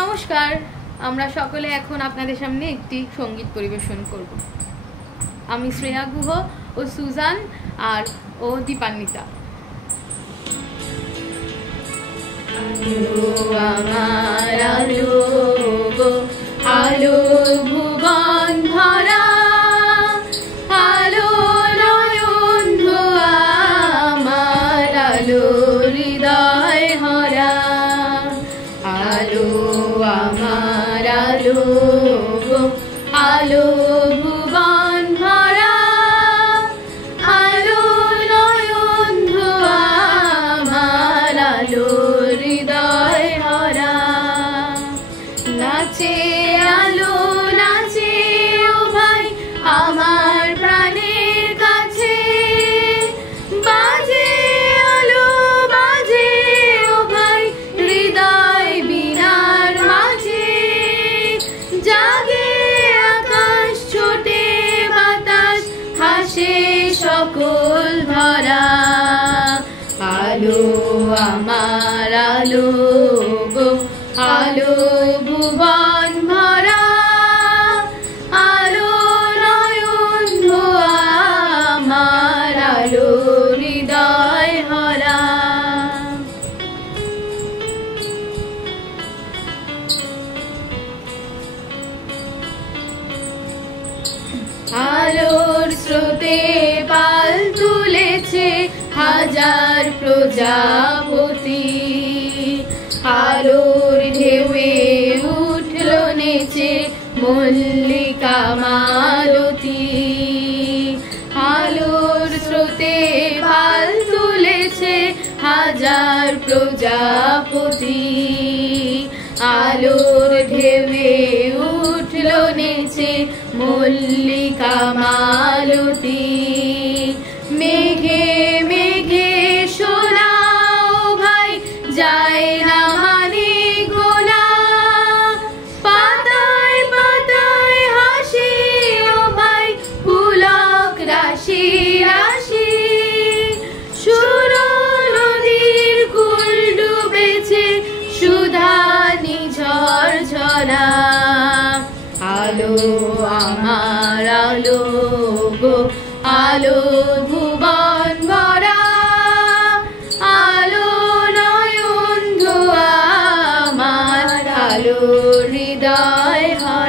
নমস্কার, আমরা সকলে এখন আপনাদের সামনে একটি সঙ্গীত পরিবেশন করব। আমি শ্রেয়া গুহ ও সুজান আর ও দীপান্বিতা। আমার আলো গো আলো ভুবন ভরা, আলো নয়ন ধোয়া আমার আলো হৃদয় হরা, আলো আমার আলো গো আলো ভুবন ভরা, আলো নয়ন ধোয়া আমার আলো হৃদয় হরা। নাচে আলো নাচে ও ভাই আমার প্রাণের কাছে, বাজে আলো বাজে ও ভাই হৃদয় বিনার মাঝে, জাগে আকাশ ছোটে বাতাস হাসে সকল ধরা, আলো আমার আলো গো আলো ভুবন ভরা, আলো নয়ন ধোয়া আমার আলো হৃদয় হরা। আলোর স্রোতে পাল তুলেছে হাজার প্রজাপতি, আলোর ঢেউয়ে উঠল নেচে মল্লিকা মালতী, আলোর স্রোতে পাল তুলেছে হাজার প্রজাপতি, আলোর ঢেউয়ে উঠল নেচে মল্লিকা মালতী। মেঘে মেঘে শোনাও ভাই যায় না মানে গোনা, পাতায় পাতায় হাসি ও ভাই পুলক রাশি রাশি, সুরো নদীর কুল ডুবেছে সুধা নিঝর ঝরা, আলো আমার আলো গো আলো ভুবন ভরা, আলো নয়ন ধোয়া আমার আলো হৃদয় হরা।